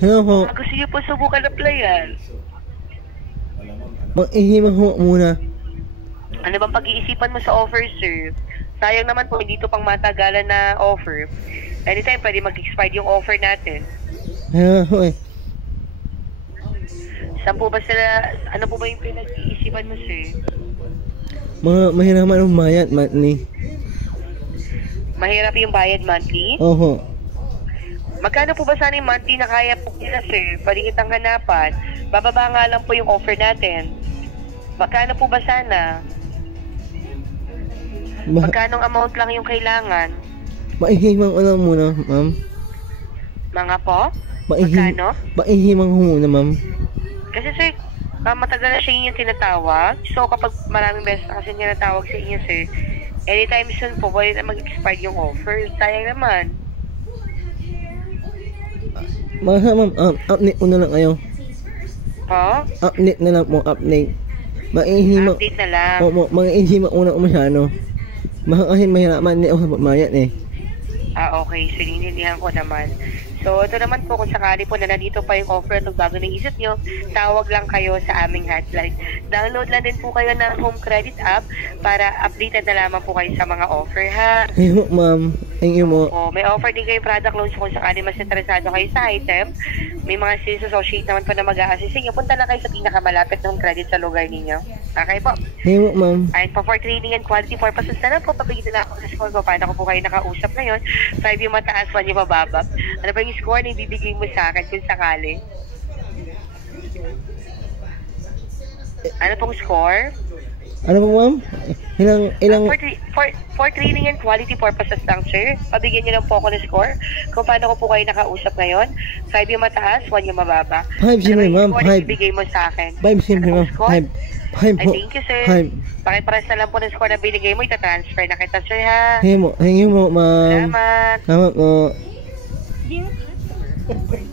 Hello po. Gusto niyo po subukan applyan? Mag-ihimang ho muna. Ano bang pag-iisipan mo sa offer, sir? Sayang naman po, hindi to pang matagalan na offer. Anytime, pwede mag-expire yung offer natin. Hello ho eh. Saan po ba sila, ano po ba yung pinag-iisipan mo, sir? Mga mahiraman umayat, monthly. Mahirap yung bayad monthly? Oho. Magkano po ba sana yung monthly na kaya po nila, sir? Pwede kitang hanapan. Bababa nga lang po yung offer natin. Magkano po ba sana? Magkano amount lang yung kailangan? Maihimang ano muna, ma'am. Mga po? Magkano? Maihimang ho muna, ma'am. Kasi sir, matagal na siya yung tinatawag. So kapag maraming beses na kasi tinatawag sa inyo, sir, anytime soon po, pwede na mag-expire yung offer. Sayang naman. Mga ma'am, update ko na lang kayo. Po? Update na lang po, update. Maihimang. Update na lang. Opo, maihimang una ko masyado. Kasi mahiraman hindi ako sa pagmayat eh. Okay. So, ninilindihan ko naman. So, ito naman po, kung sakali po na nandito pa yung offer at bago naisip nyo, tawag lang kayo sa aming hotline. Download lang din po kayo ng Home Credit app para updated na lamang po kayo sa mga offer, ha? Hey ho, ma'am. Thank you mo. May offer din kayo product loans kung sakali mas interesado kayo sa item. May mga sales associate naman po na mag-a-assist inyo. Punta lang kayo sa pinakamalapit ng credit sa lugar ninyo. Okay po? Hey ho, ma'am. And for training and quality purposes na lang po, papagitan na ako sa score ko. Paano ko po kayo nakausap ngayon? 5 yung mataas, 1 yung mababa. Ano ba yung score na ibibigay mo sa akin kung sakali? Ano pong score? Ano po, ma'am? Ilang... For training and quality purposes lang, sir. Pabigyan niyo lang po ako ng score. Kung paano ko po kayo nakausap ngayon. 5 yung mataas, 1 yung mababa. 5 siyempre, ma'am. 5. Ibigay mo sa akin. 5 siyempre, ma'am. 5. 5 po. Thank you, sir. 5. Pakiparas na lang po ng score na binigay mo. Ita-transfer na kita, sir, ha? Hey mo. Thank you mo, ma'am. Salamat. Salamat po. Dear customer,